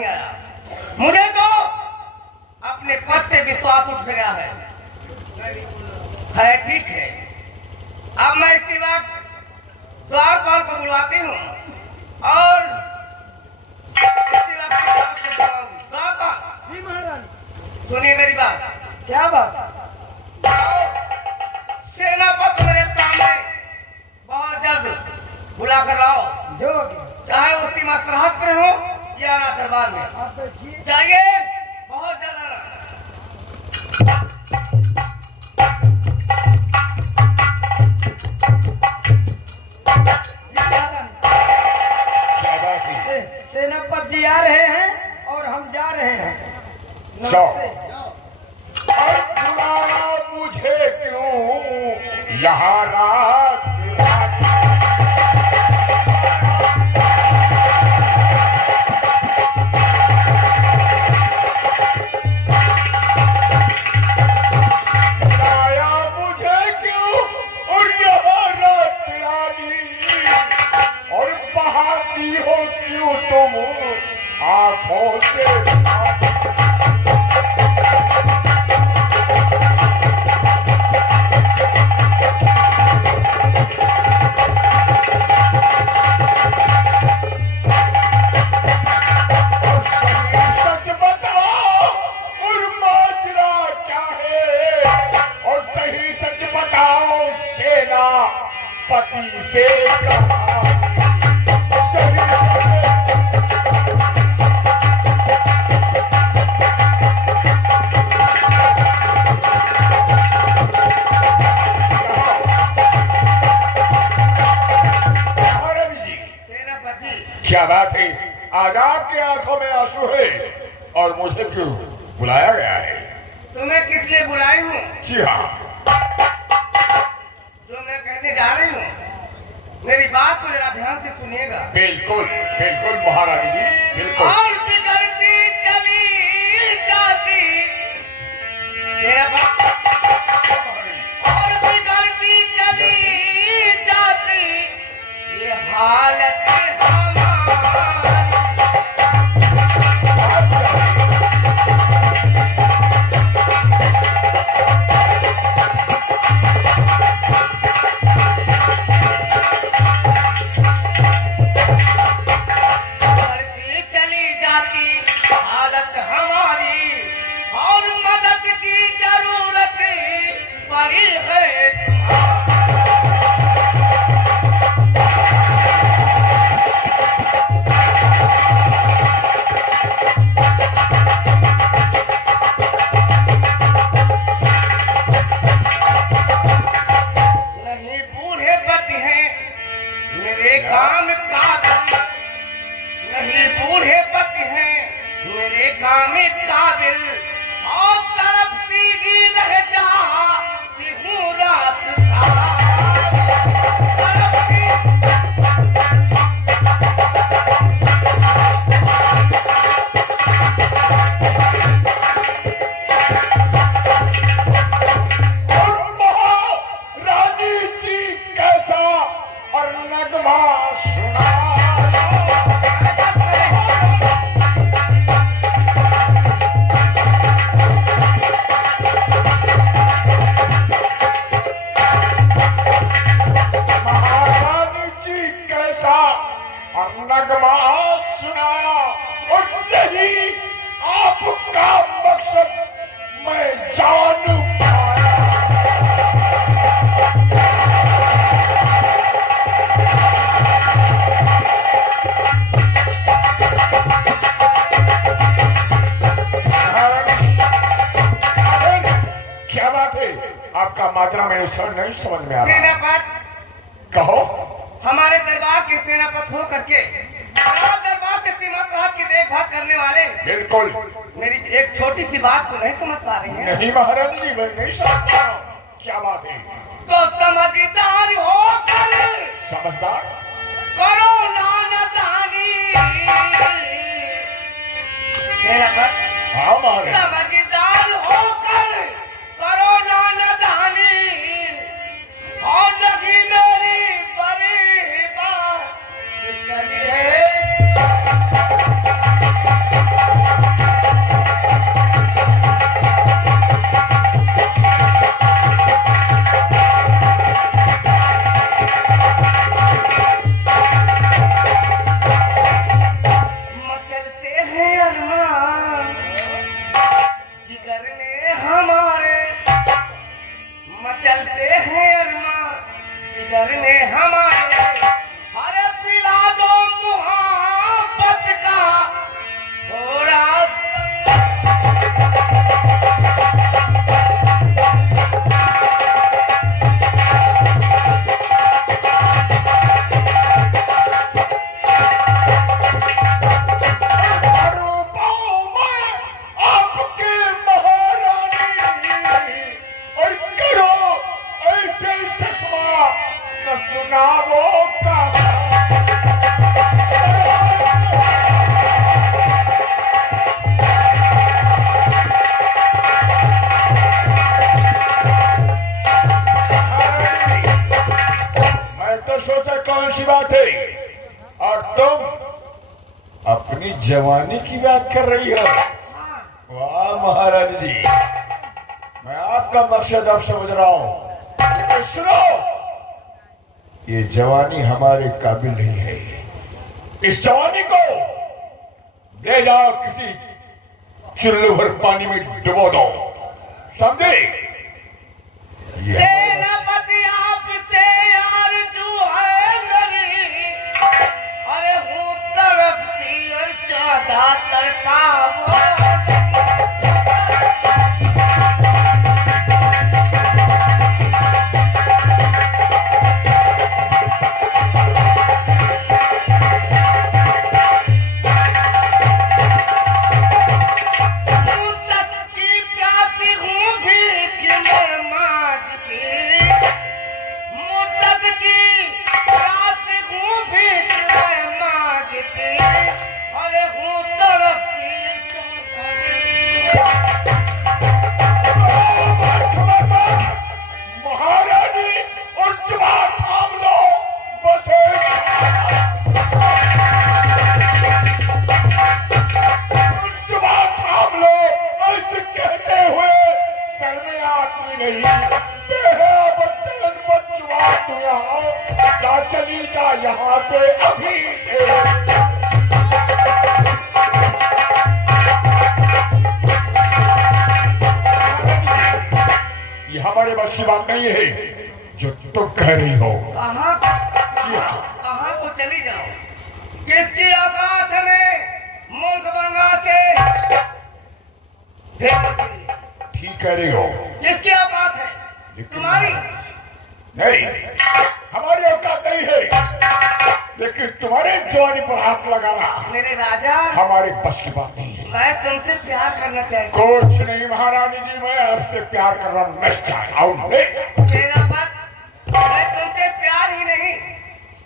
मुझे तो अपने पद से विश्वास उठ गया है। ठीक है, अब मैं इसके बाद द्वारपाल को बुलवाती हूँ और द्वारपाल जी महाराज। सुनिए मेरी बात। क्या बात? सेनापति मेरे सामने बहुत जल्द बुला कर लाओ, जो चाहे उसकी मात्राहट में हो या ना दरबार में। आप बैठिए। चाहिए बहुत ज्यादा। सेनापति जी आ रहे हैं और हम जा रहे हैं। नमस्ते। मुझे क्यों यहाँ रात आँखों से सच बताओ और माजरा क्या है, और सही सच बताओ सेनापति से क्या बात है? आज आपकी आंखों में आंसू है और मुझे क्यों बुलाया गया है? तुम्हें किस लिए बुलाई हूँ? जी हाँ, जो मैं कहने जा रही हूँ, मेरी बात को जरा ध्यान से सुनिएगा। बिल्कुल बिल्कुल महारानी जी, बिल्कुल। और बिगड़ती चली जाती, और बिगड़ती चली जाती ये हालत नगमा सुनाया और यही आपका मकसद मैं जान पाया। क्या बात है? आपका मात्रा में नहीं समझ में आ रहा। कहो। हमारे दरबार के सेनापति हो करके दरबार के सीमा की देखभाल करने वाले बिल्कुल मेरी एक छोटी सी बात को नहीं समझ पा रहे हैं। नहीं महाराज जी, मैं नहीं समझ पा रहा हूँ। क्या बात है? तो समझदार होकर समझदार करो नादानी। हाँ महाराज, समझदार होकर करो नादानी और नहीं मेरी बड़ी बात करिए। और तुम अपनी जवानी की बात कर रही हो। वाह महाराज जी, मैं आपका मकसद अब समझ रहा हूं, लेकिन सुनो, ये जवानी हमारे काबिल नहीं है। इस जवानी को ले जाओ किसी चुल्लू भर पानी में डुबो दो, समझे? सेनापति आपसे आरज़ू है मेरी, अरे हूँ तरफती और चाहता तरफा चली जा यहाँ पे अभी से। ये हमारे बस की बात नहीं है जो तुम कह रही हो। कहाँ को चली जाओ? किसकी औकात है मुल्क बंगा से? ठीक कह रही हो। किसकी औकात है? तुम्हारी नहीं, हमारी औकात नहीं है, लेकिन तुम्हारे जवानी पर हाथ लगाना मेरे राजा हमारे बस की बात नहीं है। मैं तुमसे प्यार करना चाहती हूँ। कुछ नहीं महारानी जी, मैं आपसे प्यार करना नहीं चाहता हूँ। मेरा बात, मैं तुमसे प्यार ही नहीं,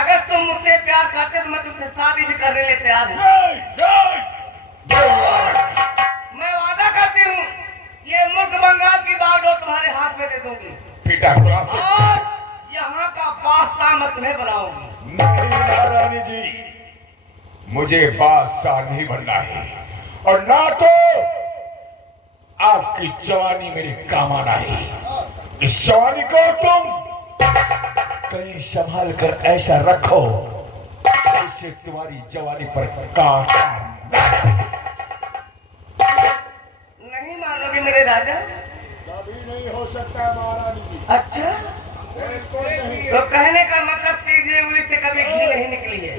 अगर तुम मुझसे प्यार करते तो मैं तुमसे शादी भी करने लिए तैयार हूँ। मैं वादा करती हूँ, ये मुल्क बंगाल की बागडोर तुम्हारे हाथ में दे दूंगी। पिता और यहाँ का बादशाह मैं तुम्हें बनाऊंगी। नहीं महारानी जी, मुझे बादशाह नहीं बनना है, और ना तो आपकी जवानी मेरे काम आना है। इस जवानी को तुम कहीं संभाल कर ऐसा रखो इससे तुम्हारी जवानी पर कांटा नहीं मानोगे मेरे राजा? कभी नहीं हो सकता महारानी जी। अच्छा, तो कहने का मतलब तीसरी उंगली से कभी घी नहीं निकली है।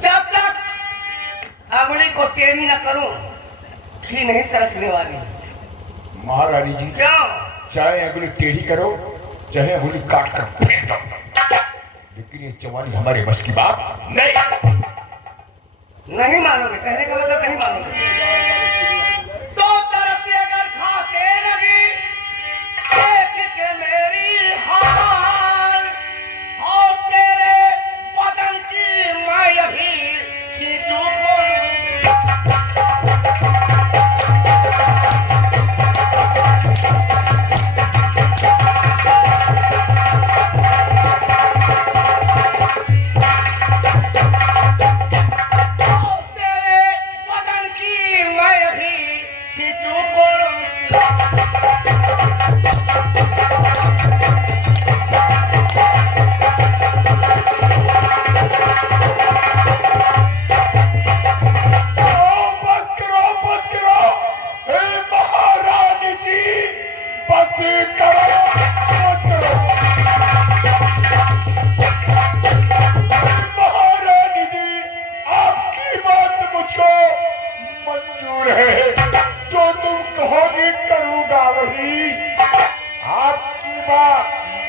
जब तक उंगली को टेढ़ी न करूं, घी नहीं तरसने वाली। महारानी जी, क्यों? चाहे अंगुली टेढ़ी करो, चाहे अंगुली काट कर फेंक दो, लेकिन ये जवानी हमारे बस की बात नहीं। नहीं मानोगे? कहने का मतलब नहीं मानोगे? तो तरफ से अगर खाके लगी देख के मेरी हाल, और तेरे बदन की मैं अभी खींचू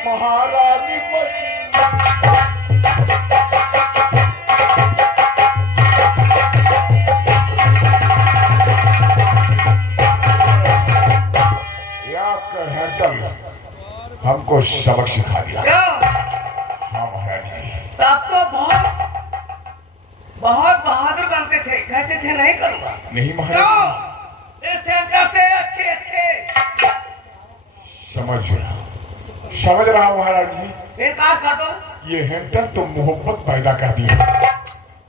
महारानी हमको सबक सिखा दिया। हाँ महारानी जी। तब तो बहुत बहादुर बनते थे, कहते थे नहीं करूंगा। नहीं महारानी, से अच्छे समझ रहा हूँ महाराज जी। इनकार कर दो, ये हैंडल तो मोहब्बत पैदा कर दी।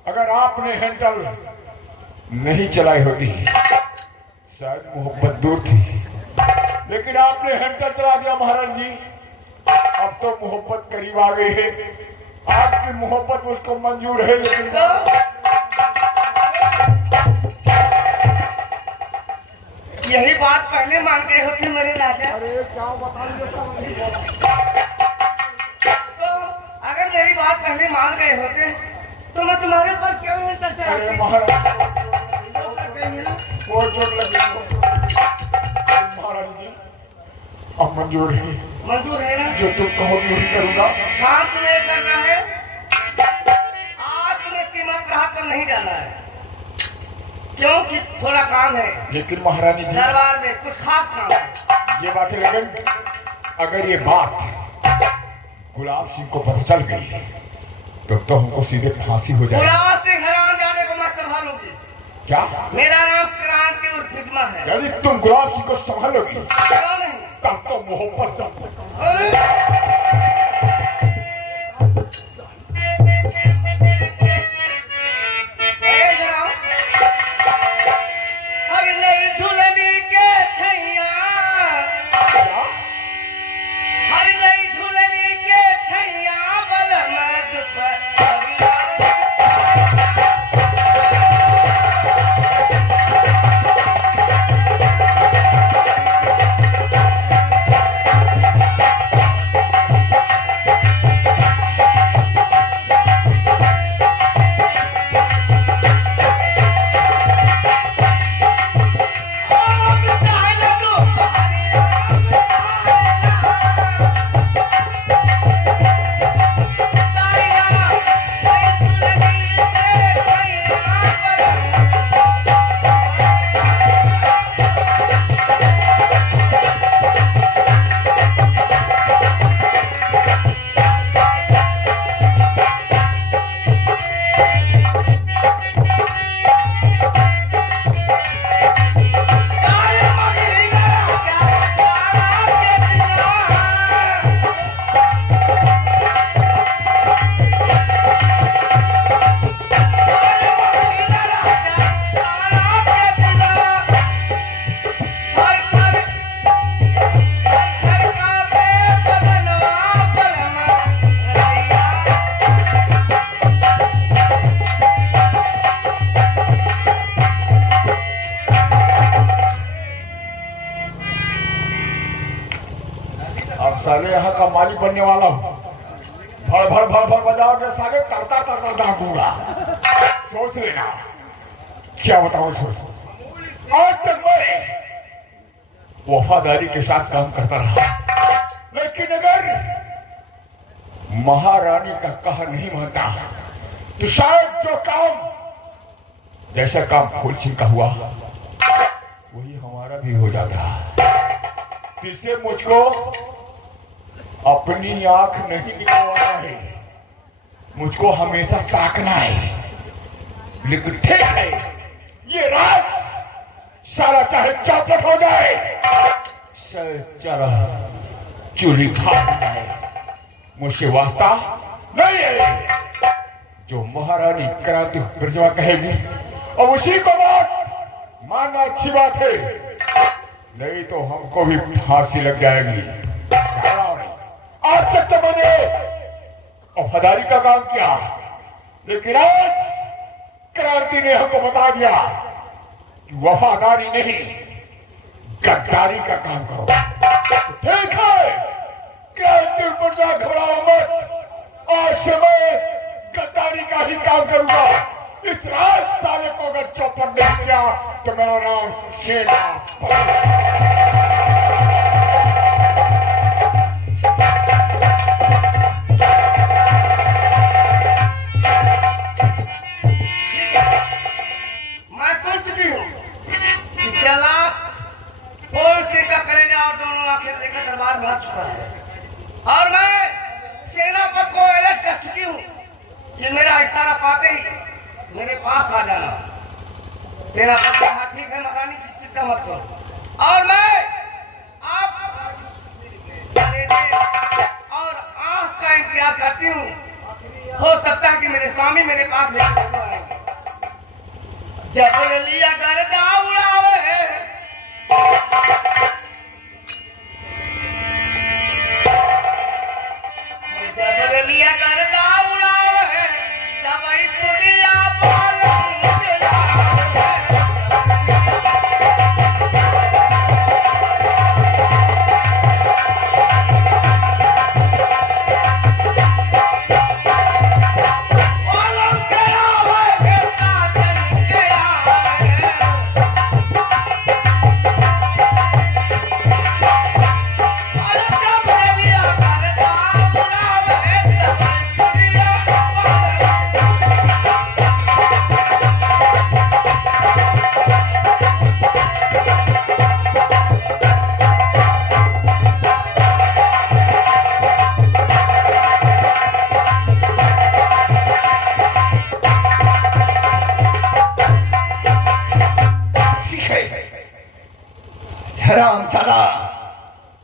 अगर आपने हैंडल नहीं चलाई होती शायद मोहब्बत दूर थी, लेकिन आपने हैंडल चला दिया महाराज जी। अब तो मोहब्बत करीब आ गई है। आपकी मोहब्बत मुझको मंजूर है, लेकिन यही बात पहले मान गए होते मेरे राजा। अरे क्या बताइए तो अगर मेरी बात पहले मान गए होते तो मैं तुम्हारे ऊपर क्यों नहीं चर्चा अरे करती? महाराज तो वो चोट लगी महाराज जी। अब मंजूर है, मंजूर है ना? जो तुम कहो पूरी करूंगा। काम तुम्हें करना है। आज तुम्हें कीमत रहा कर नहीं जाना है, क्योंकि थोड़ा काम है लेकिन महारानी जी दरबार में, कुछ खास काम है। ये बात है, लेकिन अगर ये बात गुलाब सिंह को पता चल गई तो हमको सीधे फांसी हो जाएगी। गुलाब सिंह हराम जाने को मैं संभालूंगी। क्या? मेरा नाम क्रांति उर्फ फिल्मा है। यानी तुम गुलाब सिंह को संभालोगी? क्यों नहीं? तब तो मोहब्बत चल। अरे! ए जनाब, हर नई झूलनी के छैया, क्या? हर नई झूलनी के छैया बल मैं दुपहर। अब साले यहाँ का मालिक बनने वाला हूँ। भर भर भर भर बजाओ के साले करता करता डाकूंगा। सोच लेना क्या बताऊं। सोच, आज तक मैं वफादारी के साथ काम करता रहा, लेकिन अगर महारानी का कहा नहीं मानता तो शायद जो काम, जैसा काम फूल सिंह का हुआ वही हमारा भी हो जाता। इससे मुझको अपनी आंख नहीं निकलवाना है, मुझको हमेशा ताकना है। लेकिन ठीक है, ये राज सारा चाहे चौपट हो जाए, चला चूल्ही फाड़ जाए, मुझसे वास्ता नहीं है। जो महारानी क्रांति बिरजवा कहेगी और उसी को बात मानना अच्छी बात है, नहीं तो हमको भी फांसी लग जाएगी। आज तक तो मैंने वफादारी का काम किया, लेकिन आज क्रांति ने हमको बता दिया कि वफादारी नहीं गद्दारी का काम करो। ठीक है, क्रांति पर ना घबराओ मत। आज से मैं गद्दारी का ही काम करूंगा। इस रात साले को अगर चौपट नहीं किया तो मेरा नाम शेरा। मैं सुन चुकी हूँ कि जला फूल सिंह का कलेजा और दोनों आंखें लेकर दरबार में आ चुका है, और मैं सेनापति को अलर्ट कर चुकी हूँ कि मेरा इशारा पाते ही मेरे पास आ जाना। सेनापति कहा ठीक है महारानी की चिंता मत करो, और मैं आप कलेजे और आंख का इंतजार करती हूँ, हो सकता है कि मेरे स्वामी मेरे पास लेकर आएंगे। जब लिया गर्दा उड़ावे, जब लिया गर्दा उड़ावे, तब ही दुनिया पालन तेरा। हराम साला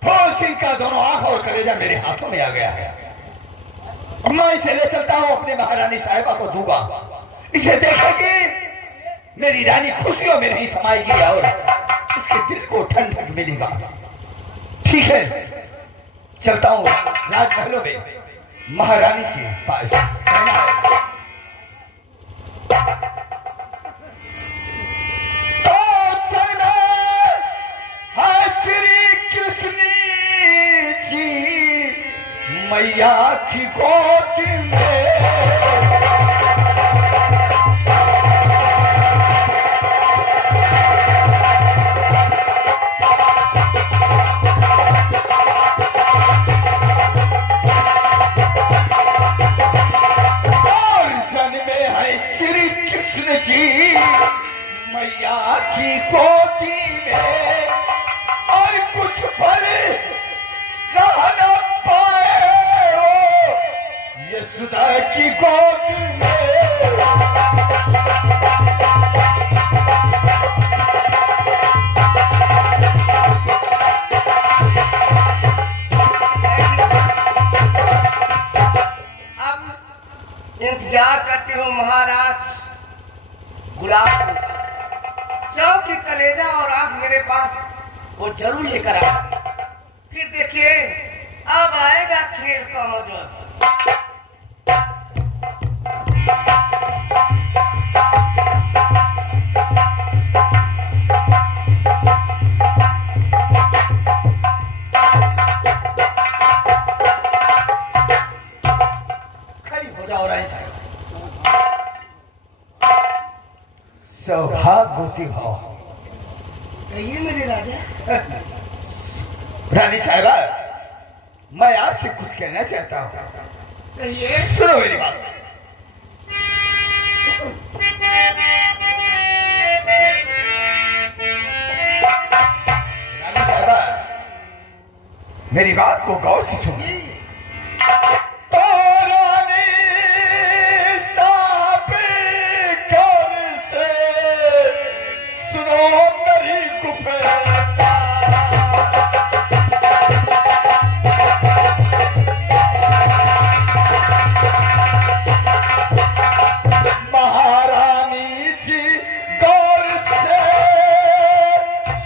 फूल सिंह का दोनों आंख और कलेजा मेरे हाथों में आ गया है। मैं इसे ले चलता हूं, अपने महारानी साहिबा को दूंगा। इसे देखेगी मेरी रानी खुशियों में नहीं समाएगी और उसके दिल को ठंडक मिलेगा। ठीक है, चलता हूं राजमहलों में महारानी के पास। मैया की गोद में और जन्म है श्री कृष्ण जी मैया की गोदी में, और कुछ पल रहना यशोदा की गोद में। अब इंतजार करती हूँ महाराज गुलाब, क्योंकि कलेजा और आंख मेरे पास वो जरूर लेकर आ। फिर देखिए अब आएगा खेल का मजा। सौभाग्यवती भाव कहिए मेरे राजा। रानी साहिबा, मैं आपसे कुछ कहना चाहता हूँ। कहिए। सुनो मेरी बात। रानी साहिबा, मेरी बात को गौर से सुनो।